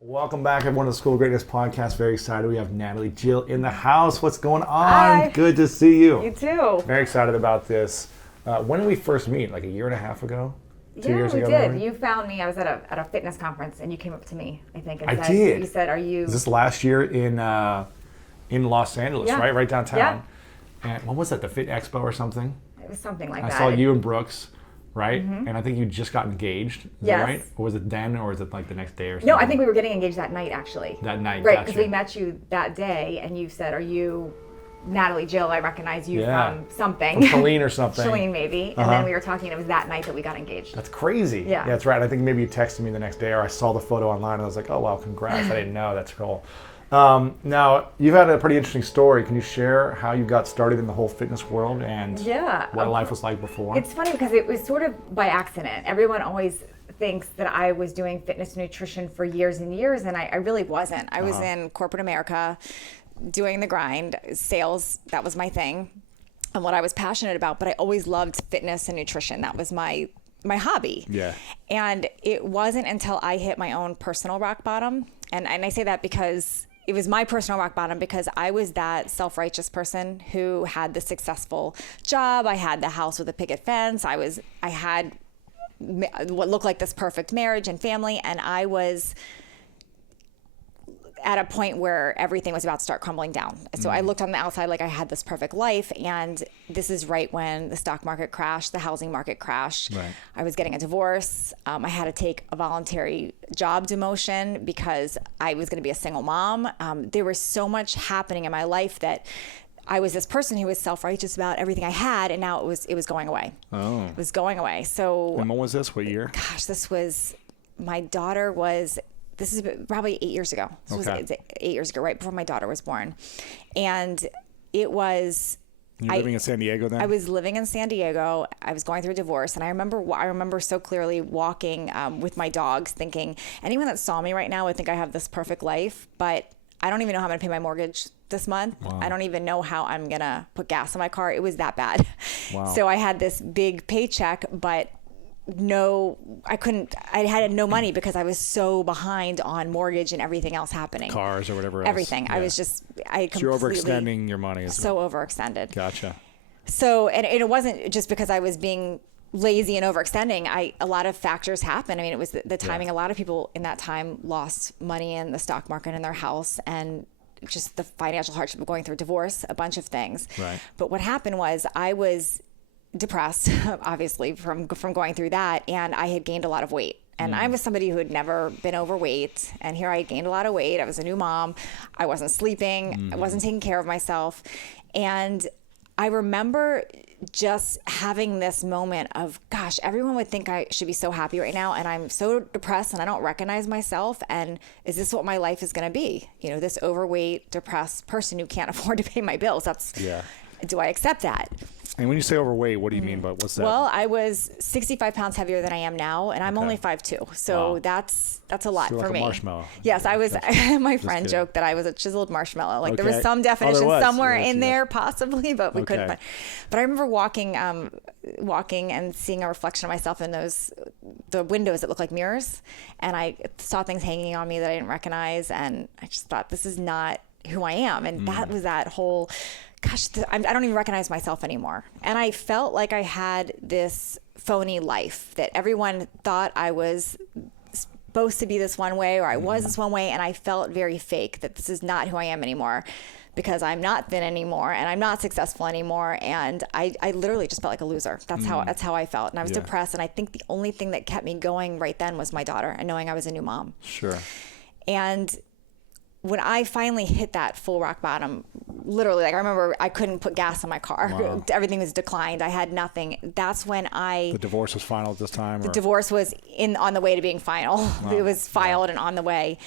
Welcome back, everyone, to the School of Greatness podcast. Very excited. We have Natalie, Jill in the house. What's going on? Hi. Good to see you. You too. Very excited about this. When did we first meet? Like a year and a half ago? 2 years ago? We did. Maybe? You found me. I was at a fitness conference, and you came up to me, I think, and I did. You said, "Are you?" Is this last year in Los Angeles, Yeah. right downtown? Yeah. And what was that? The Fit Expo or something? It was something like I that. saw you and Brooks, right? Mm-hmm. And I think you just got engaged. Is Yes. that right? Or was it then, or was it like the next day or something? No, I think we were getting engaged that night, actually. That night, right? gotcha. Because we met you that day, and you said, "Are you Natalie, Jill? I recognize you from something." From Shalene or something. Shalene, maybe. And then we were talking, and it was that night that we got engaged. That's crazy. Yeah. That's right. I think maybe you texted me the next day, or I saw the photo online, and I was like, "Oh wow, congrats!" I didn't know. That's cool. Now, you've had a pretty interesting story. Can you share how you got started in the whole fitness world and what life was like before? It's funny because it was sort of by accident. Everyone always thinks that I was doing fitness and nutrition for years and years, and I really wasn't. I was in corporate America doing the grind, sales, that was my thing, and what I was passionate about, but I always loved fitness and nutrition. That was my hobby. Yeah. And it wasn't until I hit my own personal rock bottom, and I say that because it was my personal rock bottom because I was that self-righteous person who had the successful job. I had the house with a picket fence. I had what looked like this perfect marriage and family. And I was at a point where everything was about to start crumbling down. So I looked on the outside like I had this perfect life. And this is right when the stock market crashed, the housing market crashed. Right. I was getting a divorce. I had to take a voluntary job demotion because I was going to be a single mom. There was so much happening in my life that I was this person who was self-righteous about everything I had, and now it was going away. Oh. It was going away. So And when was this? What year? gosh, this is probably 8 years ago. This was 8 years ago, right before my daughter was born. And it was... You were living in San Diego then? I was living in San Diego. I was going through a divorce. And I remember so clearly walking with my dogs thinking, anyone that saw me right now would think I have this perfect life, but I don't even know how I'm going to pay my mortgage this month. Wow. I don't even know how I'm going to put gas in my car. It was that bad. Wow. So I had this big paycheck, but I had no money because I was so behind on mortgage and everything else happening. Cars or whatever else. Everything. Yeah. So you're overextending your money. So overextended. Gotcha. So, and it wasn't just because I was being lazy and overextending. A lot of factors happened. I mean, it was the timing. A lot of people in that time lost money in the stock market and their house, and just the financial hardship of going through a divorce, a bunch of things. Right. But what happened was I was depressed, obviously, from going through that, and I had gained a lot of weight. And I was somebody who had never been overweight, and here I had gained a lot of weight. I was a new mom. I wasn't sleeping. I wasn't taking care of myself. And I remember just having this moment of, gosh, everyone would think I should be so happy right now, and I'm so depressed, and I don't recognize myself, and is this what my life is going to be? You know, this overweight, depressed person who can't afford to pay my bills. Do I accept that? And when you say overweight, what do you mean by what's that? Well, I was 65 pounds heavier than I am now, and I'm only 5'2", so that's a lot so for like me. A marshmallow. Yes, I was. My friend joked that I was a chiseled marshmallow. Like there was some definition somewhere in there, possibly, but we couldn't find. But I remember walking and seeing a reflection of myself in the windows that looked like mirrors, and I saw things hanging on me that I didn't recognize, and I just thought, this is not who I am, and that was that whole. Gosh, I don't even recognize myself anymore. And I felt like I had this phony life that everyone thought I was supposed to be this one way, or I was this one way. And I felt very fake, that this is not who I am anymore, because I'm not thin anymore and I'm not successful anymore. And I literally just felt like a loser. That's how I felt. And I was depressed. And I think the only thing that kept me going right then was my daughter and knowing I was a new mom. Sure. And when I finally hit that full rock bottom, literally, like I remember I couldn't put gas in my car. Wow. Everything was declined. I had nothing. That's when The divorce was final at this time? The divorce was on the way to being final. Wow. It was filed and on the way.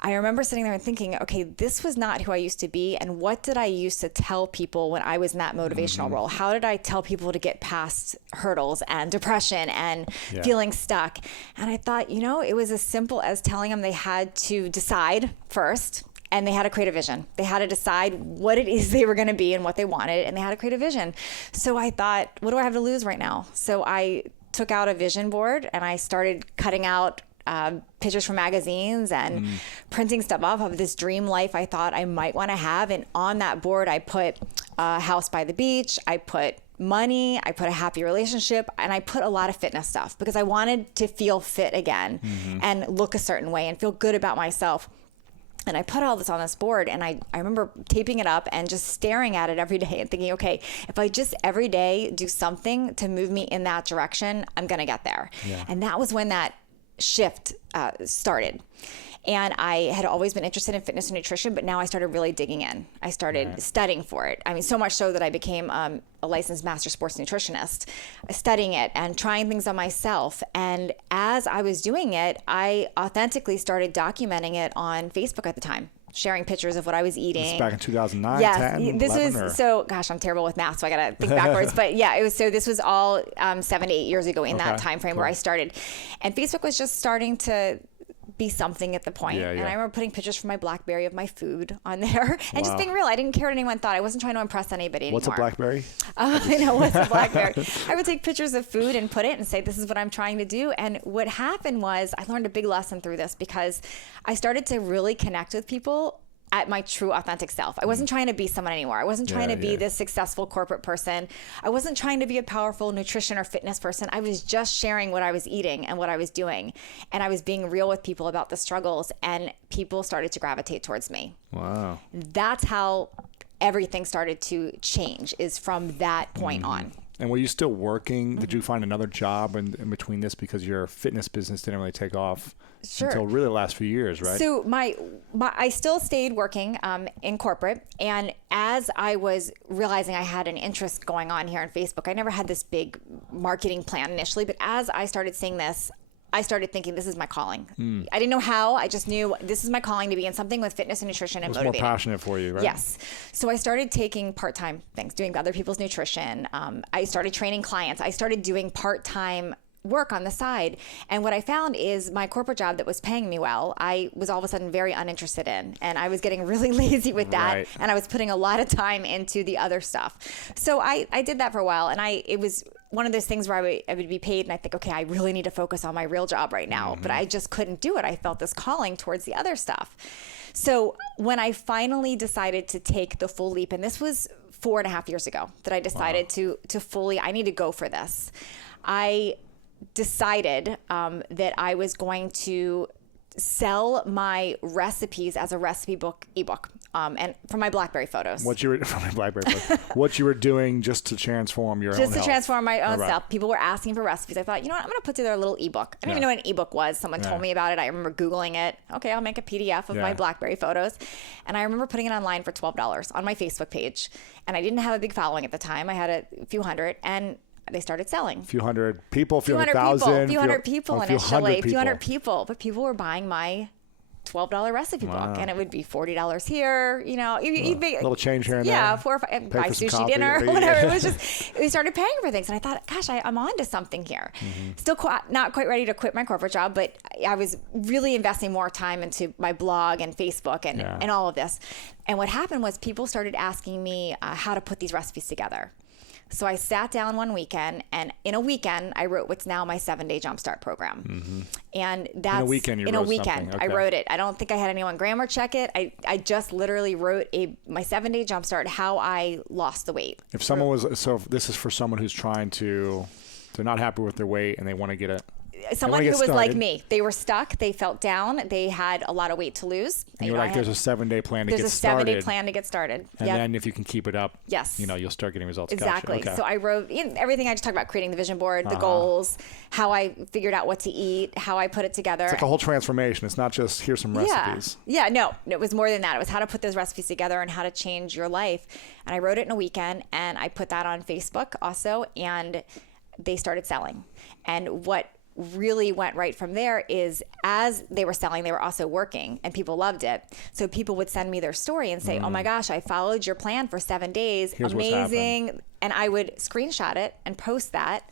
I remember sitting there and thinking, okay, this was not who I used to be. And what did I used to tell people when I was in that motivational role? How did I tell people to get past hurdles and depression and feeling stuck? And I thought, it was as simple as telling them they had to decide first, and they had to create a vision. They had to decide what it is they were going to be and what they wanted, and they had to create a vision. So I thought, what do I have to lose right now? So I took out a vision board and I started cutting out pictures from magazines and printing stuff off of this dream life I thought I might want to have. And on that board, I put a house by the beach. I put money. I put a happy relationship, and I put a lot of fitness stuff because I wanted to feel fit again and look a certain way and feel good about myself. And I put all this on this board, and I remember taping it up and just staring at it every day and thinking, okay, if I just every day do something to move me in that direction, I'm going to get there. Yeah. And that was when that shift started. And I had always been interested in fitness and nutrition, but now I started really digging in. I started studying for it. I mean, so much so that I became a licensed master sports nutritionist, studying it and trying things on myself. And as I was doing it, I authentically started documenting it on Facebook at the time, sharing pictures of what I was eating. This is back in 2009, yes, 10, this 11, was, so, gosh, I'm terrible with math, so I got to think backwards. But yeah, it was, so this was all 7 to 8 years ago in that time frame where I started. And Facebook was just starting to be something at the point. And I remember putting pictures from my BlackBerry of my food on there and just being real. I didn't care what anyone thought. I wasn't trying to impress anybody anymore. What's a BlackBerry? I know, what's a BlackBerry? I would take pictures of food and put it and say, this is what I'm trying to do. And what happened was I learned a big lesson through this because I started to really connect with people at my true authentic self. I wasn't trying to be someone anymore. I wasn't trying to be this successful corporate person. I wasn't trying to be a powerful nutrition or fitness person. I was just sharing what I was eating and what I was doing. And I was being real with people about the struggles, and people started to gravitate towards me. Wow. That's how everything started to change, is from that point on. And were you still working? Did you find another job in between this, because your fitness business didn't really take off until really the last few years, right? So I still stayed working in corporate. And as I was realizing I had an interest going on here on Facebook, I never had this big marketing plan initially, but as I started seeing this, I started thinking, this is my calling. I didn't know how. I just knew this is my calling, to be in something with fitness and nutrition and motivating. It was more passionate for you, right? Yes. So I started taking part-time things, doing other people's nutrition. I started training clients. I started doing part-time work on the side. And what I found is my corporate job that was paying me well, I was all of a sudden very uninterested in. And I was getting really lazy with that. Right. And I was putting a lot of time into the other stuff. So I did that for a while. And it was one of those things where I would be paid and I think, okay, I really need to focus on my real job right now. But I just couldn't do it. I felt this calling towards the other stuff. So when I finally decided to take the full leap, and this was 4.5 years ago that I decided to fully, I need to go for this. I decided that I was going to sell my recipes as a recipe book ebook, and from my BlackBerry photos. What you were doing just to transform your own health. Just to transform my own self. People were asking for recipes. I thought, you know what, I'm going to put together a little ebook. I didn't even know what an ebook was. Someone told me about it. I remember Googling it. Okay, I'll make a PDF of my BlackBerry photos. And I remember putting it online for $12 on my Facebook page. And I didn't have a big following at the time. I had a few hundred, and they started selling. A few hundred people, a few hundred thousand. A few hundred people initially. A few hundred people. But people were buying my $12 recipe book, and it would be $40 here, you know, you a little change here and there. Yeah, 4 or 5, buy sushi dinner, whatever. It was just, we started paying for things, and I thought, gosh, I'm on to something here. Still not quite ready to quit my corporate job, but I was really investing more time into my blog and Facebook and all of this. And what happened was people started asking me how to put these recipes together. So I sat down one weekend, and in a weekend, I wrote what's now my 7-day Jumpstart program. And that's in a weekend. Okay. I wrote it. I don't think I had anyone grammar check it. I just literally wrote my 7-day Jumpstart, how I lost the weight. If someone was, so if this is for someone who's they're not happy with their weight and they want to get it. Someone who was like me. They were stuck. They felt down. They had a lot of weight to lose. And you were like, there's a 7-day plan to get started. There's a 7-day plan to get started. And then if you can keep it up, yes, you'll start getting results. Exactly. Gotcha. Okay. So I wrote everything I just talked about, creating the vision board, the goals, how I figured out what to eat, how I put it together. It's like a whole transformation. It's not just here's some recipes. Yeah, no, it was more than that. It was how to put those recipes together and how to change your life. And I wrote it in a weekend, and I put that on Facebook also, and they started selling. And what really went right from there is, as they were selling, they were also working, and people loved it. So people would send me their story and say, oh my gosh, I followed your plan for 7 days. Here's amazing. And I would screenshot it and post that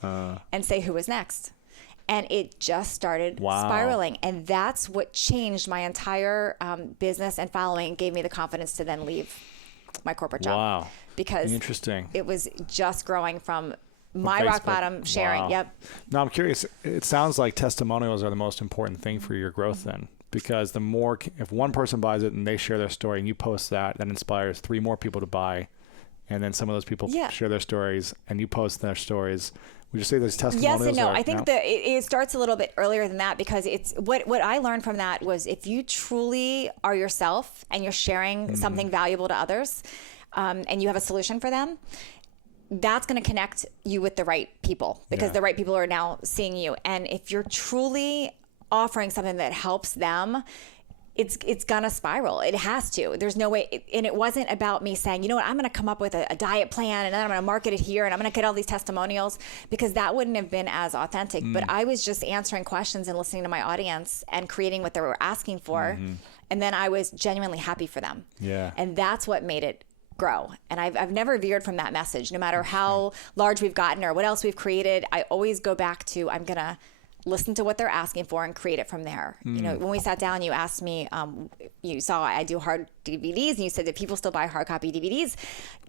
and say who was next. And it just started spiraling. And that's what changed my entire business and following, and gave me the confidence to then leave my corporate job. Wow. Because interesting. It was just growing from my rock bottom sharing. Wow. Yep. Now I'm curious. It sounds like testimonials are the most important thing for your growth then, because the more, if one person buys it and they share their story and you post that inspires 3 more people to buy. And then some of those people share their stories and you post their stories. Would you say there's testimonials? Yes and no. I think that it starts a little bit earlier than that, because it's what I learned from that was if you truly are yourself and you're sharing something valuable to others, and you have a solution for them, that's going to connect you with the right people, because the right people are now seeing you. And if you're truly offering something that helps them, it's gonna spiral. It has to. There's no way. And it wasn't about me saying, you know what, I'm gonna come up with a diet plan and then I'm gonna market it here and I'm gonna get all these testimonials, because that wouldn't have been as authentic. But I was just answering questions and listening to my audience and creating what they were asking for. And then I was genuinely happy for them. Yeah. And that's what made it grow. And I've never veered from that message. No matter how large we've gotten or what else we've created, I always go back to, I'm gonna listen to what they're asking for and create it from there. You know, when we sat down, you asked me, you saw I do hard DVDs, and you said, that people still buy hard copy DVDs?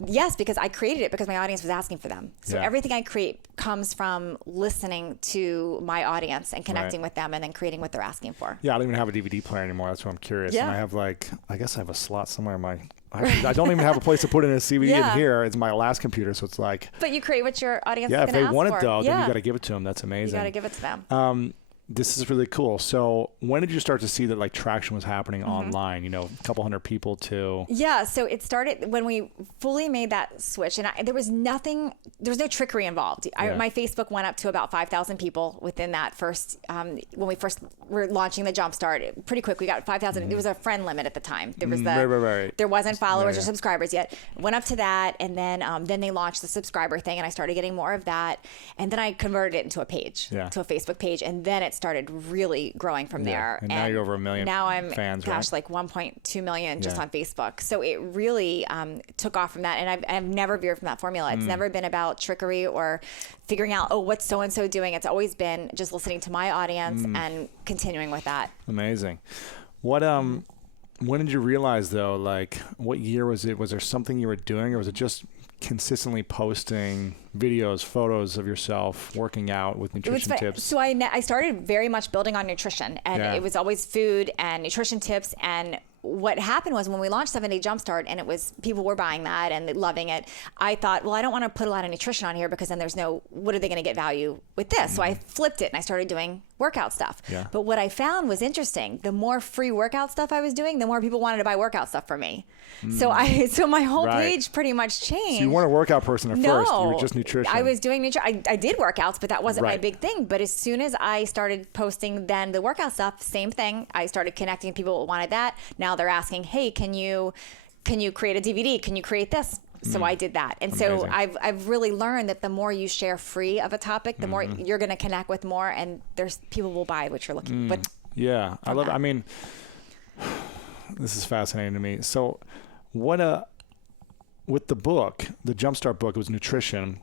Yes, because I created it because my audience was asking for them. So everything I create comes from listening to my audience and connecting with them and then creating what they're asking for. Yeah, I don't even have a DVD player anymore. That's why I'm curious. Yeah. And I have I guess I have a slot somewhere in my... I don't even have a place to put in a CD in here. It's my last computer, so it's like... But you create what your audience is going to ask for. Yeah, if they want it, though, then you got to give it to them. That's amazing. You got to give it to them. This is really cool. So when did you start to see that traction was happening online? You know, a couple hundred people to... Yeah, so it started when we fully made that switch, and there was no trickery involved. My Facebook went up to about 5,000 people within that first, when we first were launching the Jumpstart. Pretty quick, we got 5,000. There was a friend limit at the time. There was there wasn't followers or subscribers yet. Went up to that, and then they launched the subscriber thing, and I started getting more of that, and then I converted it into a page, to a Facebook page, and then it started really growing from there. And now you're over 1 million now I'm, fans, like 1.2 million just on Facebook. So it really took off from that. And I've never veered from that formula. It's never been about trickery or figuring out, what's so-and-so doing. It's always been just listening to my audience and continuing with that. Amazing. What, when did you realize though, what year was it? Was there something you were doing, or was it just consistently posting videos, photos of yourself working out with nutrition tips? So I started very much building on nutrition, and it was always food and nutrition tips. And what happened was when we launched 7-Day Jumpstart, and people were buying that and loving it, I thought, well, I don't want to put a lot of nutrition on here, because then what are they going to get value with this? So I flipped it and I started doing workout stuff. Yeah. But what I found was interesting. The more free workout stuff I was doing, the more people wanted to buy workout stuff from me. So my whole page pretty much changed. So you weren't a workout person at first. You were just nutrition. I was doing nutrition. I did workouts, but that wasn't my big thing. But as soon as I started posting then the workout stuff, same thing. I started connecting people who wanted that. Now they're asking, hey, can you create a DVD? Can you create this? So I did that. And amazing. So I've really learned that the more you share free of a topic, the more you're going to connect with more, and people will buy what you're looking for. Yeah. I love it. I mean, this is fascinating to me. So with the book, the Jumpstart book, it was nutrition.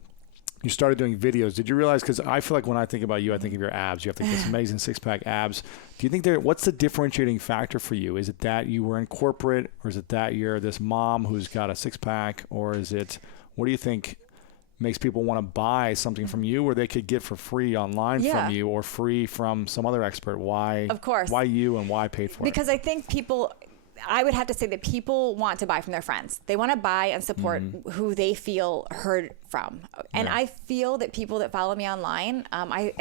You started doing videos. Did you realize, because I feel like when I think about you, I think of your abs. You have this amazing 6-pack abs. Do you think what's the differentiating factor for you? Is it that you were in corporate, or is it that you're this mom who's got a 6-pack, or what do you think makes people want to buy something from you, or they could get for free online from you, or free from some other expert? Why? Of course. Why you, and why pay for it? Because I think I would have to say that people want to buy from their friends. They want to buy and support who they feel heard from. And I feel that people that follow me online, I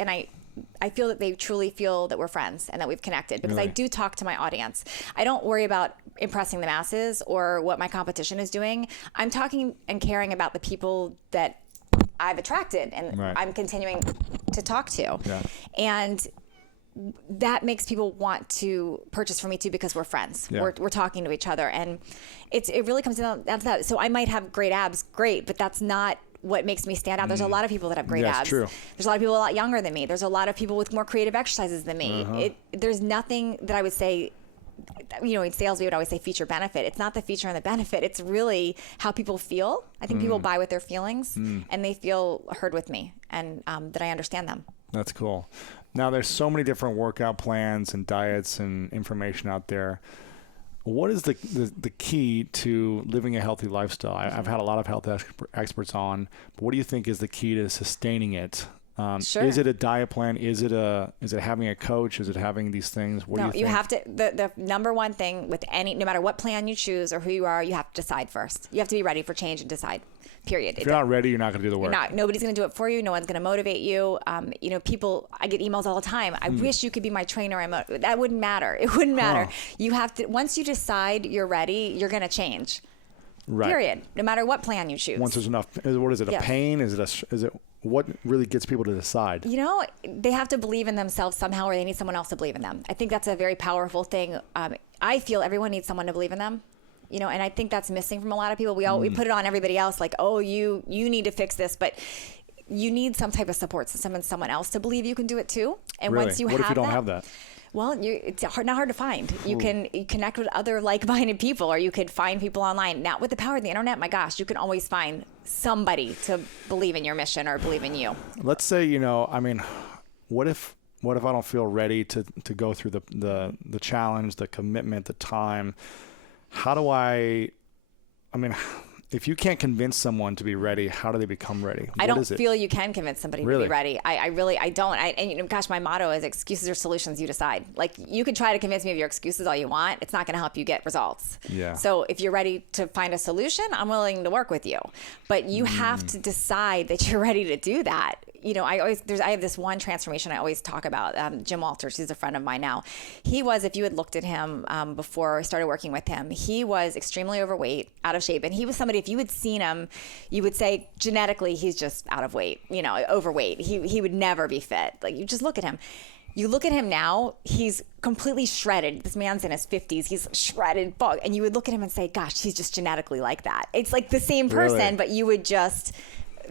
feel that they truly feel that we're friends and that we've connected, because I do talk to my audience. I don't worry about impressing the masses or what my competition is doing. I'm talking and caring about the people that I've attracted and I'm continuing to talk to. Yeah. And that makes people want to purchase from me too, because we're friends. Yeah. We're talking to each other, and it really comes down to that. So I might have great abs, but that's not what makes me stand out. There's a lot of people that have great abs. True. There's a lot of people a lot younger than me. There's a lot of people with more creative exercises than me. There's nothing that I would say, in sales we would always say feature benefit. It's not the feature and the benefit. It's really how people feel. I think people buy with their feelings, and they feel heard with me, and that I understand them. That's cool. Now there's so many different workout plans and diets and information out there. What is the key to living a healthy lifestyle? I've had a lot of health experts on, but what do you think is the key to sustaining it? Sure. Is it a diet plan? Is it having a coach? Is it having these things? What do you think? You have to, the number one thing with no matter what plan you choose or who you are, you have to decide first. You have to be ready for change and decide, period. If you're not ready, you're not going to do the work. Nobody's going to do it for you. No one's going to motivate you. People, I get emails all the time. I wish you could be my trainer. That wouldn't matter. It wouldn't matter. You have to, once you decide you're ready, you're going to change. Right. Period. No matter what plan you choose. Once there's enough, what is it? A pain? Is it what really gets people to decide? They have to believe in themselves somehow, or they need someone else to believe in them. I think that's a very powerful thing. I feel everyone needs someone to believe in them. And I think that's missing from a lot of people. We put it on everybody else, like, oh, you need to fix this, but you need some type of support system and someone else to believe you can do it too. And really? Once you what if you don't have that? Well, it's not hard to find. You can connect with other like-minded people, or you could find people online. Now, with the power of the internet, my gosh, you can always find somebody to believe in your mission or believe in you. Let's say, what if I don't feel ready to go through the challenge, the commitment, the time? How do if you can't convince someone to be ready, how do they become ready? I don't feel you can convince somebody to be ready. I don't. Gosh, my motto is excuses or solutions, you decide. Like, you can try to convince me of your excuses all you want. It's not going to help you get results. Yeah. So if you're ready to find a solution, I'm willing to work with you. But you have to decide that you're ready to do that. I have this one transformation I always talk about. Jim Walters, he's a friend of mine now. He was, if you had looked at him before I started working with him, he was extremely overweight, out of shape. And he was somebody, if you had seen him, you would say genetically he's just out of weight, overweight. He would never be fit. Like, you just look at him. You look at him now, he's completely shredded. This man's in his 50s. He's shredded bug. And you would look at him and say, gosh, he's just genetically like that. It's like the same person, but you would just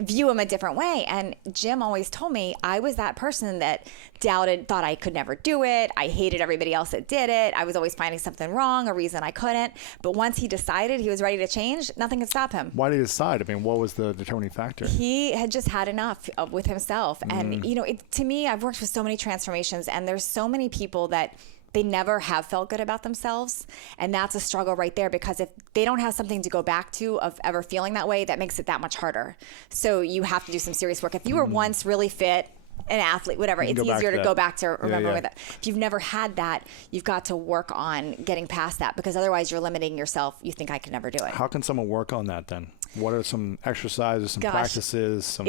view him a different way. And Jim always told me I was that person that doubted, thought I could never do it. I hated everybody else that did it. I was always finding something wrong, a reason I couldn't. But once he decided he was ready to change, nothing could stop him. Why did he decide? What was the determining factor? He had just had enough with himself. And, to me, I've worked with so many transformations, and there's so many people that they never have felt good about themselves. And that's a struggle right there, because if they don't have something to go back to of ever feeling that way, that makes it that much harder. So you have to do some serious work. If you were once really fit, an athlete, whatever, it's easier to go back to remember with it. If you've never had that, you've got to work on getting past that, because otherwise you're limiting yourself. You think I could never do it. How can someone work on that then? What are some exercises, some practices?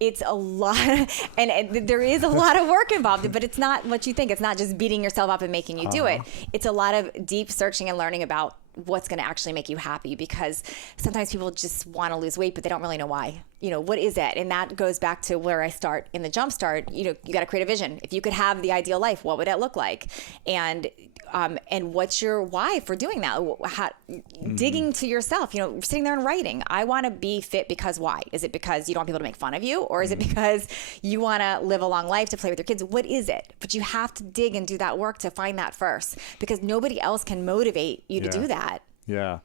It's a lot, and there is a lot of work involved, but it's not what you think. It's not just beating yourself up and making you do it. It's a lot of deep searching and learning about what's going to actually make you happy, because sometimes people just want to lose weight, but they don't really know why. What is it? And that goes back to where I start in the Jumpstart. You got to create a vision. If you could have the ideal life, what would that look like? And what's your why for doing that? Digging to yourself, sitting there and writing. I want to be fit because why? Is it because you don't want people to make fun of you? Or is it because you want to live a long life to play with your kids? What is it? But you have to dig and do that work to find that first, because nobody else can motivate you to do that. Yeah.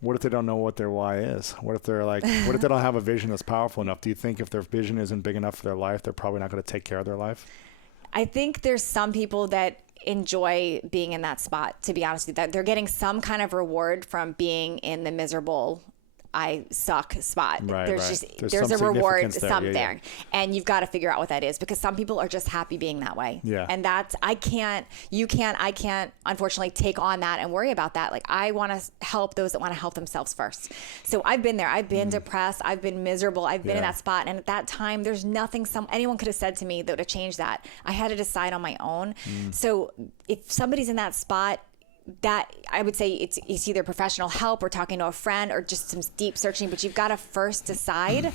What if they don't know what their why is? What if they're what if they don't have a vision that's powerful enough? Do you think if their vision isn't big enough for their life, they're probably not going to take care of their life? I think there's some people that enjoy being in that spot, to be honest with you, that they're getting some kind of reward from being in the miserable, I suck spot. There's a reward, something. And you've got to figure out what that is, because some people are just happy being that way. Yeah. And that's, I can't unfortunately take on that and worry about that. Like, I want to help those that want to help themselves first. So I've been there. I've been depressed. I've been miserable. I've been in that spot. And at that time, there's nothing anyone could have said to me that would have changed that. I had to decide on my own. So if somebody's in that spot, that I would say it's either professional help or talking to a friend or just some deep searching, but you've got to first decide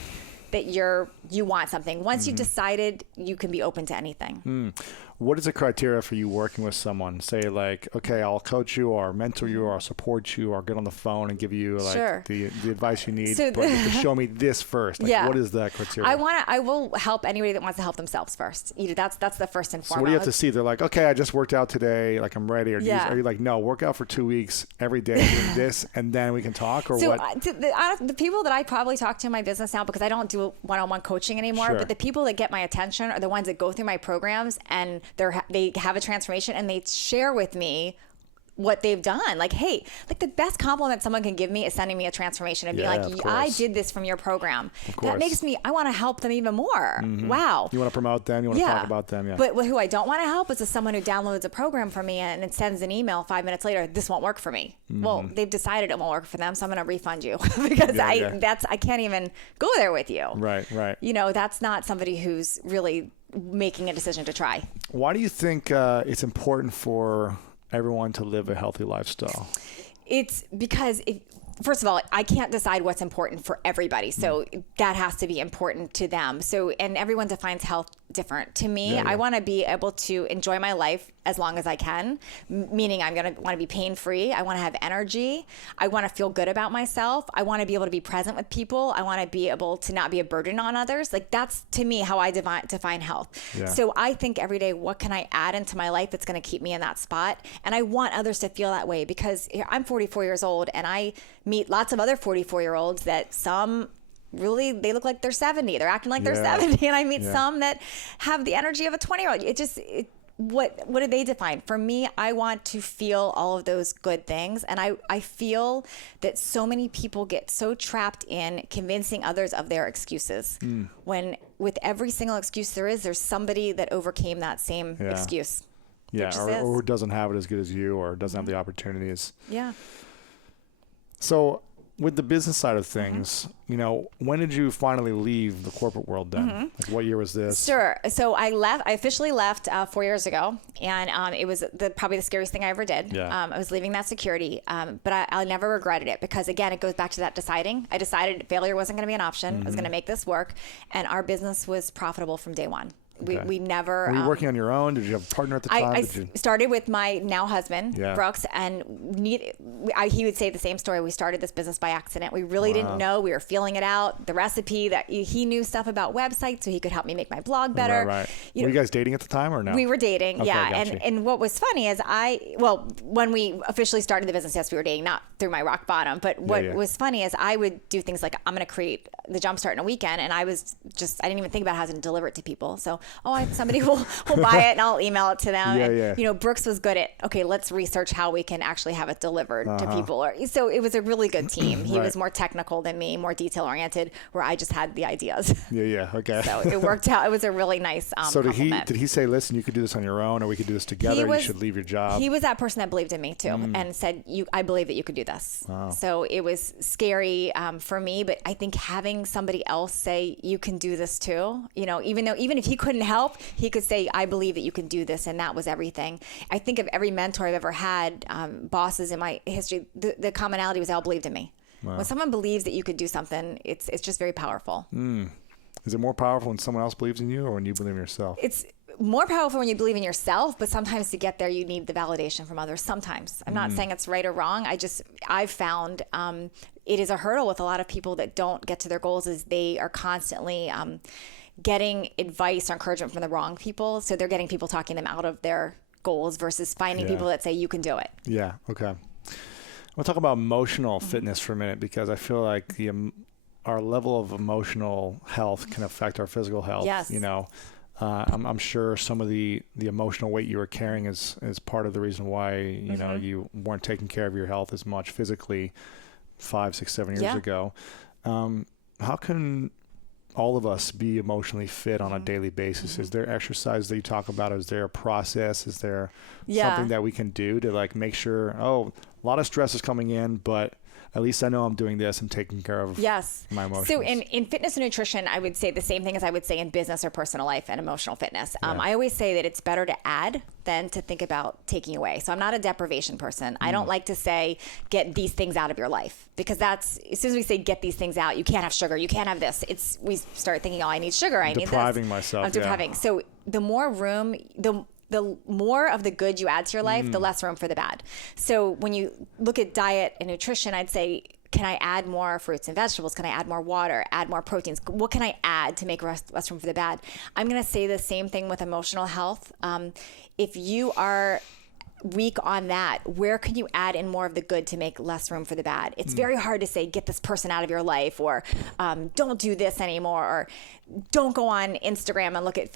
that you want something. Once you've decided, you can be open to anything. What is the criteria for you working with someone? Say okay, I'll coach you or mentor you or support you or get on the phone and give you the advice you need, but you have to show me this first. What is that criteria? I will help anybody that wants to help themselves first. That's the first and foremost. So what do you have to see? They're like, okay, I just worked out today, I'm ready. Or are you like, no, work out for 2 weeks every day doing this, and then we can talk? Or what? The people that I probably talk to in my business now, because I don't do one-on-one coaching anymore, but the people that get my attention are the ones that go through my programs and they have a transformation and they share with me what they've done. Like, hey, like the best compliment someone can give me is sending me a transformation and being like, I did this from your program. That makes me, I want to help them even more. Wow. You want to promote them. You want to talk about them. But who I don't want to help is someone who downloads a program from me and it sends an email 5 minutes later, this won't work for me. Well, they've decided it won't work for them. So I'm going to refund you because I can't even go there with you. Right. You know, that's not somebody who's really making a decision to try. Why do you think it's important for everyone to live a healthy lifestyle? It's because first of all, I can't decide what's important for everybody. So that has to be important to them. So, and everyone defines health different. To me, I want to be able to enjoy my life as long as I can, meaning I'm going to want to be pain-free. I want to have energy. I want to feel good about myself. I want to be able to be present with people. I want to be able to not be a burden on others. Like that's to me how I define health. Yeah. So I think every day, what can I add into my life that's going to keep me in that spot? And I want others to feel that way because I'm 44 years old and I meet lots of other 44-year-olds that some really, they look like they're 70. They're acting like they're 70. And I meet some that have the energy of a 20-year-old. What do they define? For me, I want to feel all of those good things. And I feel that so many people get so trapped in convincing others of their excuses. When with every single excuse there's somebody that overcame that same excuse. Yeah, or doesn't have it as good as you or doesn't have the opportunities. Yeah. So with the business side of things, you know, when did you finally leave the corporate world then? Like what year was this? Sure. So I officially left 4 years ago, and it was probably the scariest thing I ever did. Yeah. I was leaving that security, but I never regretted it because, again, it goes back to that deciding. I decided failure wasn't going to be an option. I was going to make this work, and our business was profitable from day one. Okay. We never... Were you working on your own? Did you have a partner at the time? I started with my now husband, Brooks, and he would say the same story. We started this business by accident. We really didn't know. We were feeling it out. The recipe that he knew stuff about websites, so he could help me make my blog better. Right. Were you guys dating at the time or no? We were dating, And what was funny is when we officially started the business, yes, we were dating, not through my rock bottom, but what was funny is I would do things like I'm going to create the Jumpstart in a weekend, and I didn't even think about how to deliver it to people. So somebody will buy it and I'll email it to them. You know, Brooks was good at, okay, let's research how we can actually have it delivered to people. So it was a really good team. He was more technical than me, more detail oriented, where I just had the ideas. Okay. So it worked out. It was a really nice So did he say, listen, you could do this on your own or we could do this together, you should leave your job? He was that person that believed in me too and said, I believe that you could do this. Wow. So it was scary for me, but I think having somebody else say, you can do this too, you know, even if he couldn't help, he could say, I believe that you can do this. And that was everything. I think of every mentor I've ever had, bosses in my history, the commonality was they all believed in me. Wow. When someone believes that you could do something, it's just very powerful. Is it more powerful when someone else believes in you or when you believe in yourself? It's more powerful when you believe in yourself, but sometimes to get there, you need the validation from others. Sometimes. I'm not saying it's right or wrong. I've found it is a hurdle with a lot of people that don't get to their goals is they are constantly getting advice or encouragement from the wrong people. So they're getting people talking them out of their goals versus finding people that say you can do it. Yeah. Okay. We'll talk about emotional fitness for a minute because I feel like our level of emotional health can affect our physical health. Yes. You know, I'm sure some of the emotional weight you were carrying is part of the reason why, you know, you weren't taking care of your health as much physically 5, 6, 7 years ago. How can all of us be emotionally fit on a daily basis? Is there exercise that you talk about? Is there a process? Is there something that we can do to like make sure, a lot of stress is coming in, but at least I know I'm doing this and taking care of my emotions. So in fitness and nutrition, I would say the same thing as I would say in business or personal life and emotional fitness. I always say that it's better to add than to think about taking away. So I'm not a deprivation person. I don't like to say, get these things out of your life, because that's, as soon as we say get these things out, you can't have sugar, you can't have this. We start thinking, I need sugar, I need this. Depriving myself. I'm depriving. So the more room, the more of the good you add to your life, the less room for the bad. So when you look at diet and nutrition, I'd say, can I add more fruits and vegetables? Can I add more water, add more proteins? What can I add to make less room for the bad? I'm going to say the same thing with emotional health. If you are weak on that, where can you add in more of the good to make less room for the bad? It's very hard to say, get this person out of your life, or don't do this anymore, or don't go on Instagram and look at,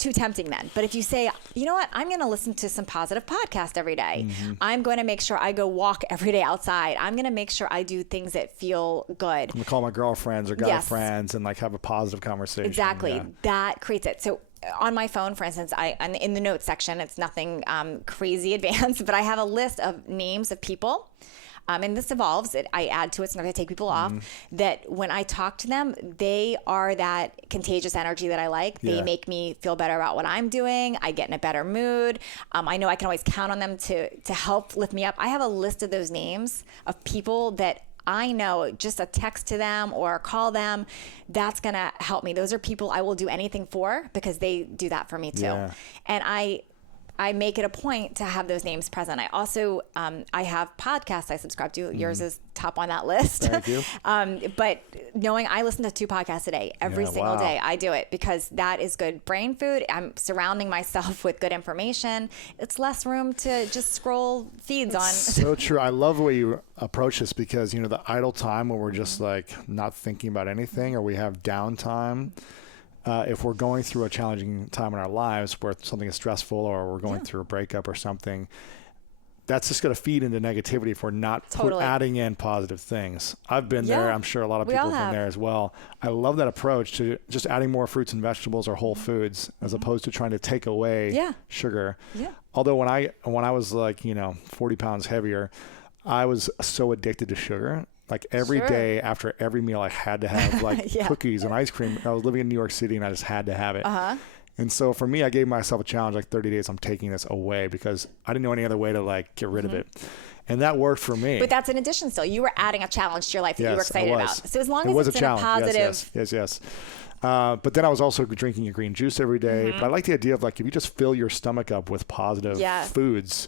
too tempting then. But if you say, you know what, I'm going to listen to some positive podcast every day. I'm going to make sure I go walk every day outside. I'm going to make sure I do things that feel good. I'm going to call my girlfriends or guy friends and like have a positive conversation. Exactly. Yeah. That creates it. So on my phone, for instance, in the notes section, it's nothing crazy advanced, but I have a list of names of people. And this evolves. I add to it, so I'm not going to take people off, that when I talk to them, they are that contagious energy that I like. They make me feel better about what I'm doing. I get in a better mood. I know I can always count on them to help lift me up. I have a list of those names of people that I know just a text to them or call them, that's going to help me. Those are people I will do anything for because they do that for me too. Yeah. And I make it a point to have those names present. I also, I have podcasts I subscribe to. Yours is top on that list. Thank you. But knowing I listen to 2 podcasts a day, every single day, I do it because that is good brain food. I'm surrounding myself with good information. It's less room to just scroll feeds on. So true. I love the way you approach this because, the idle time when we're just like not thinking about anything or we have downtime. If we're going through a challenging time in our lives where something is stressful or we're going through a breakup or something, that's just going to feed into negativity if we're not adding in positive things. I've been there. I'm sure a lot of people have been there as well. I love that approach to just adding more fruits and vegetables or whole foods as opposed to trying to take away sugar. Yeah. Although when I was like, 40 pounds heavier, I was so addicted to sugar. Like every day after every meal, I had to have like cookies and ice cream. I was living in New York City and I just had to have it. And so for me, I gave myself a challenge, like 30 days, I'm taking this away because I didn't know any other way to like get rid of it. And that worked for me. But that's an addition still. You were adding a challenge to your life that you were excited about. So as long as it's in a positive. Yes. But then I was also drinking a green juice every day. But I like the idea of like, if you just fill your stomach up with positive foods,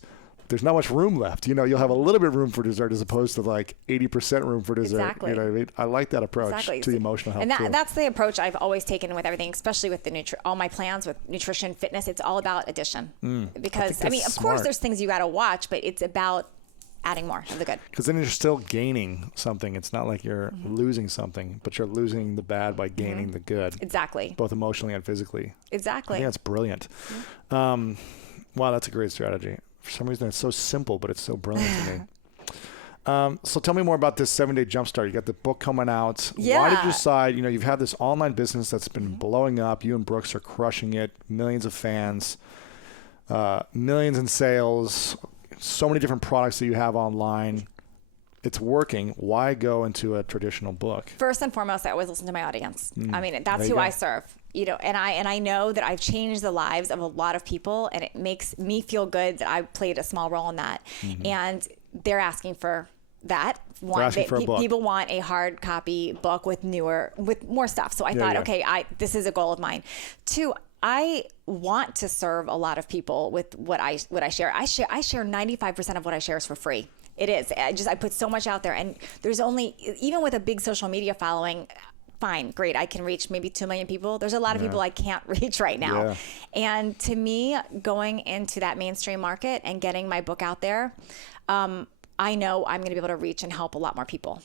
there's not much room left. You'll have a little bit of room for dessert as opposed to like 80% room for dessert. Exactly. You know what I mean? I like that approach to the emotional health. And that's the approach I've always taken with everything, especially with all my plans with nutrition, fitness. It's all about addition. Because of course there's things you got to watch, but it's about adding more of the good. Because then you're still gaining something. It's not like you're losing something, but you're losing the bad by gaining the good. Exactly. Both emotionally and physically. Exactly. I think that's brilliant. Wow, that's a great strategy. For some reason, it's so simple, but it's so brilliant to me. So tell me more about this 7-day jumpstart. You got the book coming out. Yeah. Why did you decide, you've had this online business that's been blowing up. You and Brooks are crushing it. Millions of fans, millions in sales, so many different products that you have online. It's working. Why go into a traditional book? First and foremost, I always listen to my audience. I mean, that's who I serve. And I know that I've changed the lives of a lot of people, and it makes me feel good that I played a small role in that. And they're asking for that. People want a hard copy book with more stuff. So I thought, this is a goal of mine. 2, I want to serve a lot of people with what I share. I share 95% of what I share is for free. It is. I put so much out there, and there's only, even with a big social media following, fine, great, I can reach maybe 2 million people. There's a lot of people I can't reach right now. Yeah. And to me, going into that mainstream market and getting my book out there, I know I'm going to be able to reach and help a lot more people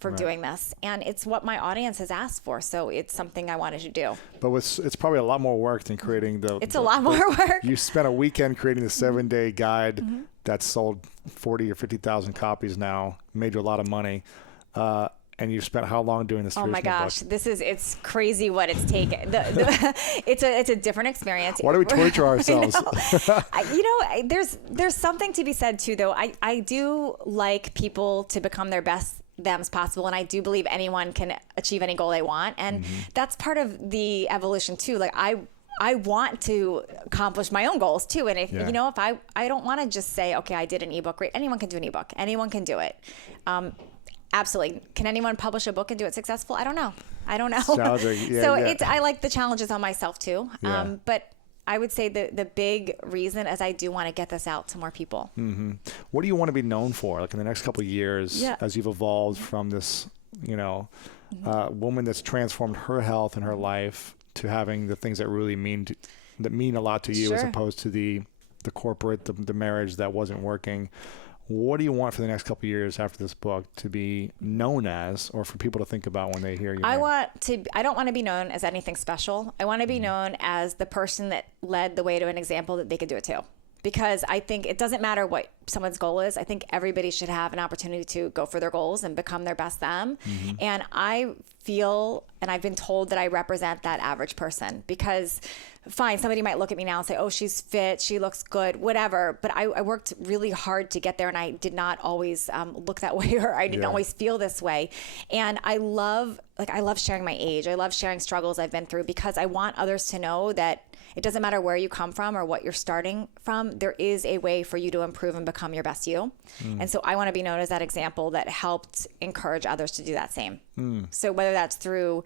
for doing this. And it's what my audience has asked for. So it's something I wanted to do. But it's probably a lot more work than creating It's a lot more work. You spent a weekend creating the 7-day guide that's sold 40 or 50,000 copies now, made you a lot of money. And you've spent how long doing this? Oh my gosh, book? It's crazy what it's taken. It's a different experience. Why do we torture ourselves? There's something to be said too, though. I do like people to become their best them as possible, and I do believe anyone can achieve any goal they want, and that's part of the evolution too. Like I want to accomplish my own goals too. And if I don't want to just say, okay, I did an ebook. Great. Anyone can do an ebook. Anyone can do it. Absolutely. Can anyone publish a book and do it successful? I don't know. I like the challenges on myself too. Yeah. But I would say the big reason is I do want to get this out to more people. What do you want to be known for? Like in the next couple of years, as you've evolved from this, woman that's transformed her health and her life to having the things that really mean a lot to you, as opposed to the corporate, the marriage that wasn't working. what do you want for the next couple of years after this book to be known as, or for people to think about when they hear you? I don't want to be known as anything special. I want to be known as the person that led the way to an example that they could do it too. Because I think it doesn't matter what someone's goal is. I think everybody should have an opportunity to go for their goals and become their best them. And I feel, and I've been told that I represent that average person, because fine, somebody might look at me now and say, oh, she's fit, she looks good, whatever. But I worked really hard to get there, and I did not always look that way, or I didn't always feel this way. And I love sharing my age. I love sharing struggles I've been through, because I want others to know that it doesn't matter where you come from or what you're starting from. There is a way for you to improve and become your best you. And so I want to be known as that example that helped encourage others to do that same. So whether that's through,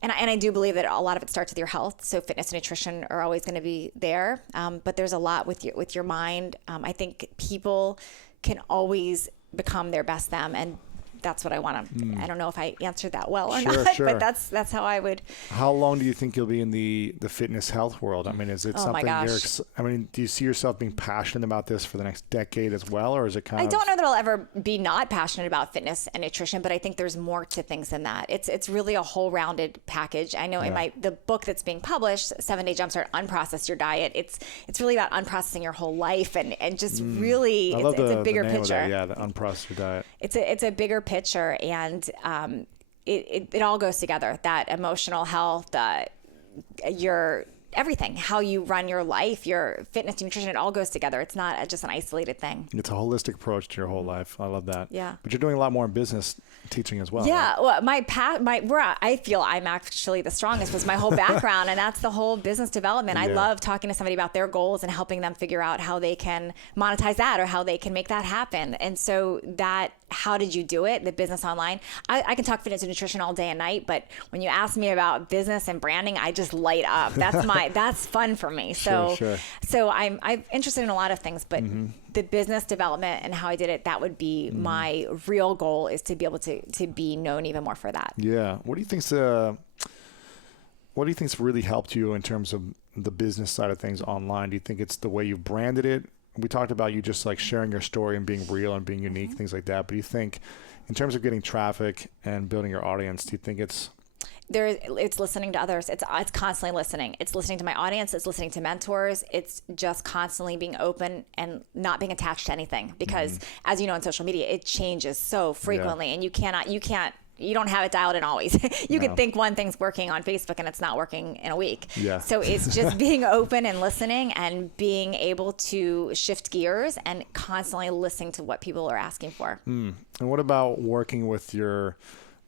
and I do believe that a lot of it starts with your health. So fitness and nutrition are always going to be there. But there's a lot with your mind. I think people can always become their best them, and that's what I want to. I don't know if I answered that well or not, but that's how I would. How long do you think you'll be in the fitness health world? I mean, is it something do you see yourself being passionate about this for the next decade as well, or is it kind of? I don't know that I'll ever be not passionate about fitness and nutrition, but I think there's more to things than that. It's really a whole rounded package. I know in the book that's being published, 7-Day Jumpstart, Unprocess Your Diet. It's really about unprocessing your whole life and just really it's a bigger picture. The Unprocess Your Diet. It's a bigger picture, and it all goes together. That emotional health, your everything, how you run your life, your fitness, nutrition, it all goes together. It's not just an isolated thing. It's a holistic approach to your whole life. I love that. Yeah. But you're doing a lot more in business teaching as well. Yeah. Right? Well, where I feel I'm actually the strongest was my whole background, and that's the whole business development. I love talking to somebody about their goals and helping them figure out how they can monetize that or how they can make that happen. And so how did you do it? The business online. I can talk fitness and nutrition all day and night, but when you ask me about business and branding, I just light up. That's fun for me. So I'm interested in a lot of things, but the business development and how I did it, that would be my real goal, is to be able to be known even more for that. Yeah. What do you think's really helped you in terms of the business side of things online? Do you think it's the way you've branded it? We talked about you just like sharing your story and being real and being unique, things like that. But do you think in terms of getting traffic and building your audience, do you think it's listening to others. It's constantly listening. It's listening to my audience. It's listening to mentors. It's just constantly being open and not being attached to anything, because as you know, in social media, it changes so frequently, and you don't have it dialed in always. You could think one thing's working on Facebook and it's not working in a week. Yeah. So it's just being open and listening and being able to shift gears and constantly listening to what people are asking for. And what about working with your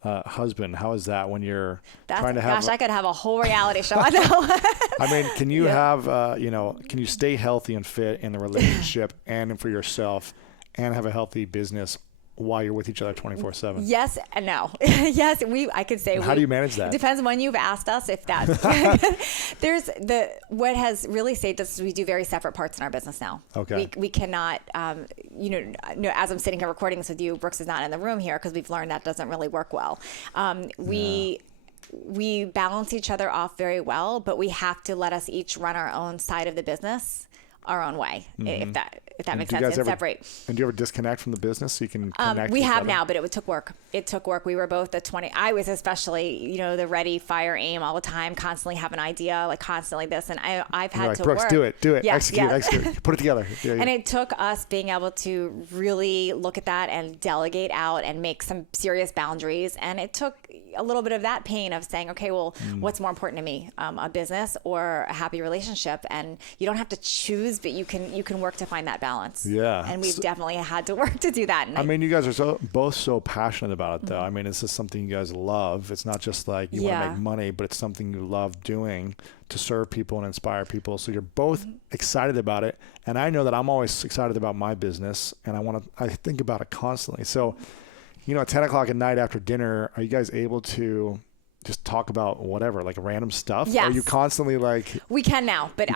husband? How is that when you're trying to have? Gosh, I could have a whole reality show. I know. I mean, can you have, can you stay healthy and fit in the relationship and for yourself, and have a healthy business while you're with each other 24/7? Yes and no. Yes, I could say. How do you manage that? Depends on when you've asked us if that's. What has really saved us is we do very separate parts in our business now. Okay. We cannot, as I'm sitting here recording this with you, Brooks is not in the room here because we've learned that doesn't really work well. We balance each other off very well, but we have to let us each run our own side of the business our own way, if that makes sense, and separate. And do you ever disconnect from the business so you can connect? We have now, but it took work. It took work. We were both I was especially, the ready, fire, aim all the time, constantly have an idea, like constantly this, and I've had to Brooks, work. do it, yes, execute, put it together. Yeah. And it took us being able to really look at that and delegate out and make some serious boundaries, and it took a little bit of that pain of saying, okay, well, what's more important to me, a business or a happy relationship? And you don't have to choose, but you can work to find that balance. Yeah. And we've definitely had to work to do that. And I mean, you guys are both so passionate about it, though. I mean, this is something you guys love. It's not just like you want to make money, but it's something you love doing to serve people and inspire people. So you're both excited about it. And I know that I'm always excited about my business, and I think about it constantly. So, at 10 o'clock at night after dinner, are you guys able to just talk about whatever, like random stuff? Yes. Are you constantly like... We can now, but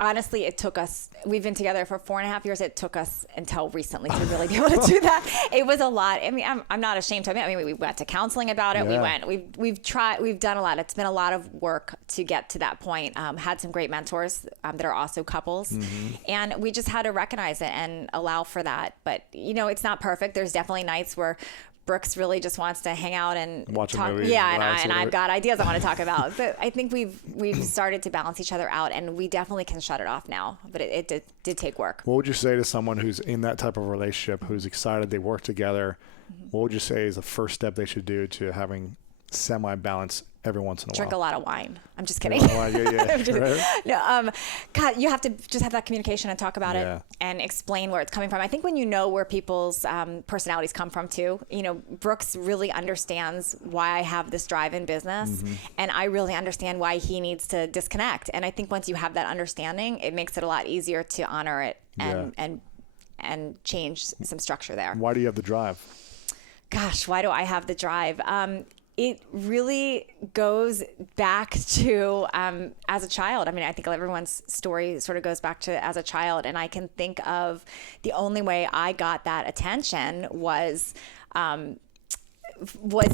honestly, it took us, we've been together for 4.5 years. It took us until recently to really be able to do that. It was a lot. I mean, I'm not ashamed to admit, I mean, we went to counseling about it. Yeah. We've tried, we've done a lot. It's been a lot of work to get to that point. Had some great mentors that are also couples. And we just had to recognize it and allow for that. But, you know, it's not perfect. There's definitely nights where Brooks really just wants to hang out and watch talk. A movie, yeah, and I've got ideas I want to talk about. But I think we've started to balance each other out, and we definitely can shut it off now. But it did take work. What would you say to someone who's in that type of relationship, who's excited they work together? What would you say is the first step they should do to having semi-balance every once in a while? Drink a lot of wine. I'm just kidding. Right? No, God, you have to just have that communication and talk about it and explain where it's coming from. I think when you know where people's personalities come from too, you know, Brooks really understands why I have this drive in business, and I really understand why he needs to disconnect. And I think once you have that understanding, it makes it a lot easier to honor it and change some structure there. Why do you have the drive? Gosh, why do I have the drive? It really goes back to as a child. I mean, I think everyone's story sort of goes back to as a child. And I can think of the only way I got that attention was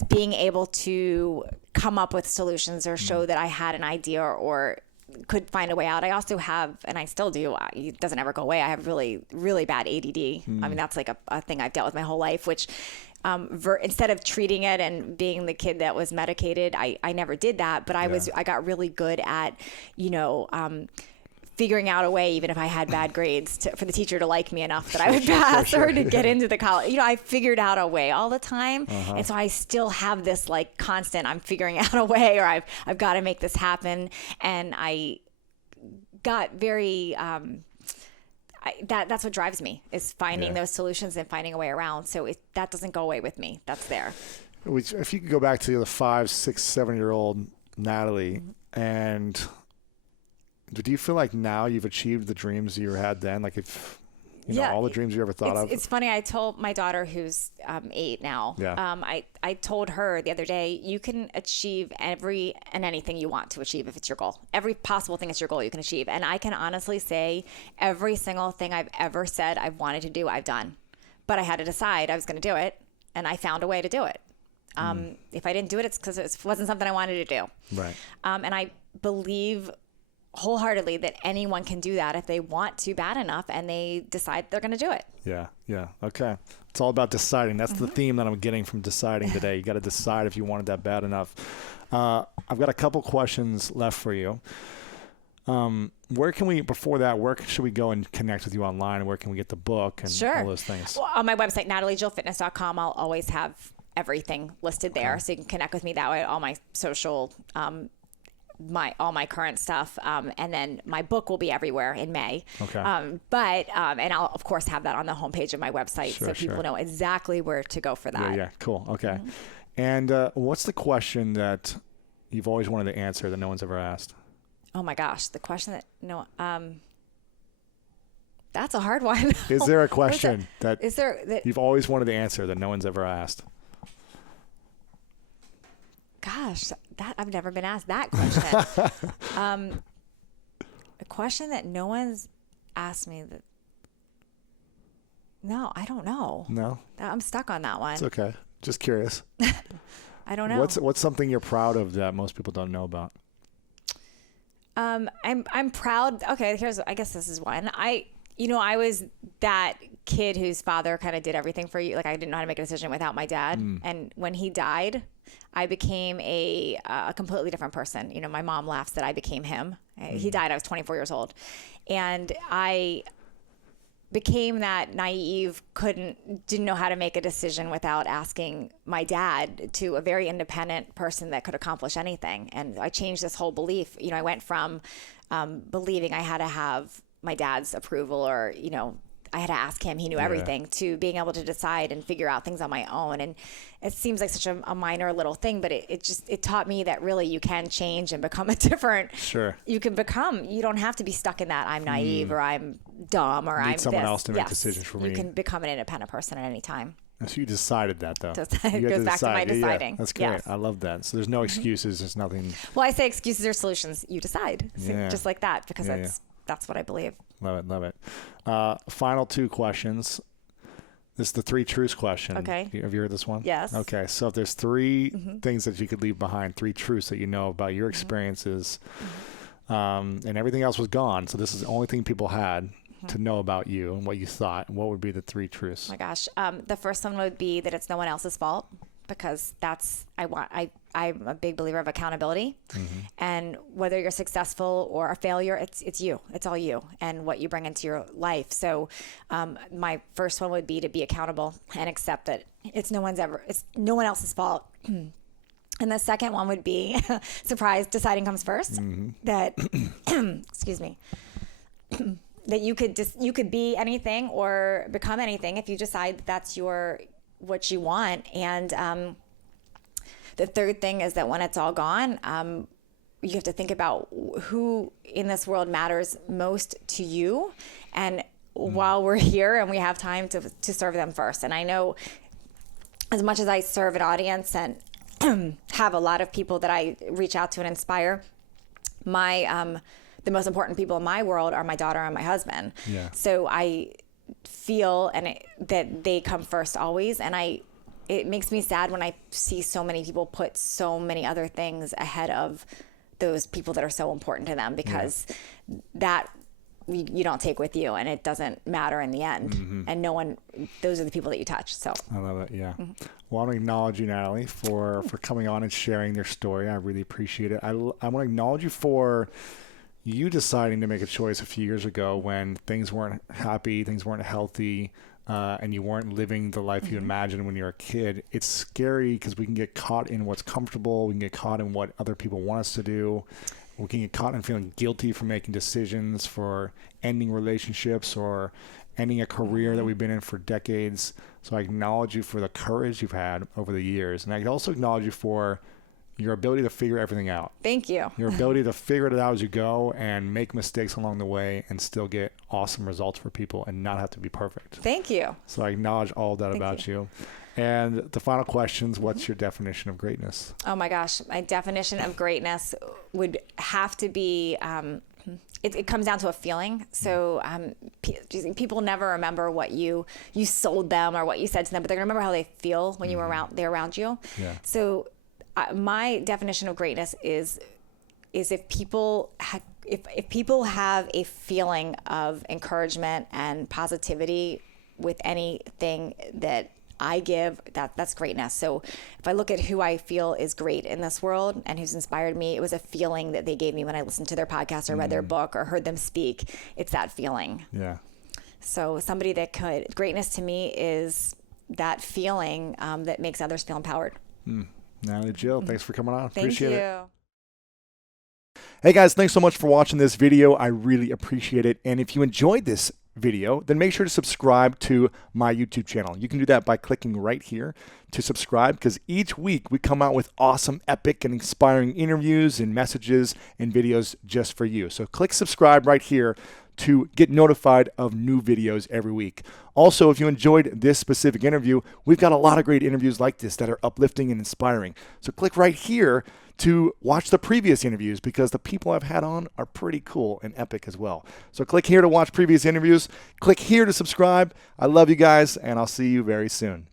being able to come up with solutions or show that I had an idea or could find a way out. I also have, and I still do, it doesn't ever go away, I have really, really bad ADD. I mean, that's like a thing I've dealt with my whole life, which instead of treating it and being the kid that was medicated, I never did that, but I got really good at, you know, figuring out a way, even if I had bad grades, for the teacher to like me enough that I would pass or to get into the college. You know, I figured out a way all the time. And so I still have this like constant, I'm figuring out a way, or I've got to make this happen. And I got very, that's what drives me, is finding those solutions and finding a way around. So that doesn't go away with me. That's there. If you could go back to the 5, 6, 7-year-old Natalie, and do you feel like now you've achieved the dreams you had then? Like if, you know, all the dreams you ever thought of? It's funny. I told my daughter, who's 8 now, I told her the other day, you can achieve every and anything you want to achieve if it's your goal. Every possible thing it's your goal you can achieve. And I can honestly say every single thing I've ever said I've wanted to do, I've done. But I had to decide I was going to do it, and I found a way to do it. If I didn't do it, it's because it wasn't something I wanted to do. Right. And I believe wholeheartedly that anyone can do that if they want to bad enough and they decide they're going to do it. Yeah. Okay. It's all about deciding. That's the theme that I'm getting from deciding today. You got to decide if you wanted that bad enough. I've got a couple questions left for you. Where should we go and connect with you online? Where can we get the book and all those things? Well, on my website, nataliejillfitness.com, I'll always have everything listed there. So you can connect with me that way. All my social, all my current stuff, and then my book will be everywhere in May. Okay. And I'll of course have that on the homepage of my website, so people know exactly where to go for that. Yeah. Cool. Okay. And what's the question that you've always wanted to answer that no one's ever asked? Oh my gosh, the question that that's a hard one. Is there a question that you've always wanted to answer that no one's ever asked? Gosh, that I've never been asked that question. A question that no one's asked me. No, I don't know. No, I'm stuck on that one. It's okay. Just curious. I don't know. What's something you're proud of that most people don't know about? I'm proud. Okay, I guess this is one. I was that kid whose father kind of did everything for you. Like, I didn't know how to make a decision without my dad. And when he died, I became a completely different person. You know, my mom laughs that I became him. He died, I was 24 years old. And I became that naive, didn't know how to make a decision without asking my dad, to a very independent person that could accomplish anything. And I changed this whole belief. You know, I went from believing I had to have my dad's approval, or, you know, I had to ask him, he knew everything, to being able to decide and figure out things on my own. And it seems like such a minor little thing, but it taught me that really you can change and become a different. Sure. You don't have to be stuck in that I'm naive or I'm dumb or I'm someone else to make decisions for me. You can become an independent person at any time. So you decided that, though. It goes back to my deciding. Yeah, that's great. Yes. I love that. So there's no excuses. There's nothing. Well, I say excuses or solutions. You decide. So just like that, because that's what I believe. Love it. Love it. Final 2 questions. This is the 3 truths question. Okay. Have you heard this one? Yes. Okay. So if there's 3 things that you could leave behind, 3 truths that you know about your experiences, and everything else was gone. So this is the only thing people had to know about you and what you thought. What would be the 3 truths? Oh my gosh. The first one would be that it's no one else's fault, because I'm a big believer of accountability, and whether you're successful or a failure, it's you. It's all you and what you bring into your life. So my first one would be to be accountable and accept that it's no one else's fault. And the second one would be, surprise, deciding comes first. That, excuse me, that you could be anything or become anything if you decide that that's what you want. And the third thing is that when it's all gone, you have to think about who in this world matters most to you. And while we're here and we have time to serve them first. And I know, as much as I serve an audience and have a lot of people that I reach out to and inspire, the most important people in my world are my daughter and my husband. Yeah. So I feel that they come first always. And it makes me sad when I see so many people put so many other things ahead of those people that are so important to them, because that you don't take with you, and it doesn't matter in the end. And those are the people that you touch. So I love it. Yeah. Well, I want to acknowledge you, Natalie, for coming on and sharing their story. I really appreciate it. I want to acknowledge you for you deciding to make a choice a few years ago when things weren't happy, things weren't healthy, and you weren't living the life you imagined when you were a kid. It's scary because we can get caught in what's comfortable. We can get caught in what other people want us to do. We can get caught in feeling guilty for making decisions, for ending relationships or ending a career that we've been in for decades. So I acknowledge you for the courage you've had over the years. And I also acknowledge you for your ability to figure everything out. Thank you. Your ability to figure it out as you go and make mistakes along the way and still get awesome results for people and not have to be perfect. Thank you. So I acknowledge all of that about you. And the final questions, what's your definition of greatness? Oh my gosh. My definition of greatness would have to be, it comes down to a feeling. So people never remember what you sold them or what you said to them, but they're going to remember how they feel when you were they're around you. Yeah. So my definition of greatness is if people have a feeling of encouragement and positivity with anything that I give, that's greatness. So if I look at who I feel is great in this world and who's inspired me, it was a feeling that they gave me when I listened to their podcast or read their book or heard them speak. It's that feeling. Yeah. So somebody greatness to me is that feeling that makes others feel empowered. Natalie, Jill, thanks for coming on. Thank Appreciate you. it. Hey guys, thanks so much for watching this video. I really appreciate it. And if you enjoyed this video, then make sure to subscribe to my YouTube channel. You can do that by clicking right here to subscribe, because each week we come out with awesome, epic, and inspiring interviews and messages and videos just for you. So click subscribe right here to get notified of new videos every week. Also, if you enjoyed this specific interview, we've got a lot of great interviews like this that are uplifting and inspiring. So click right here to watch the previous interviews, because the people I've had on are pretty cool and epic as well. So click here to watch previous interviews. Click here to subscribe. I love you guys, and I'll see you very soon.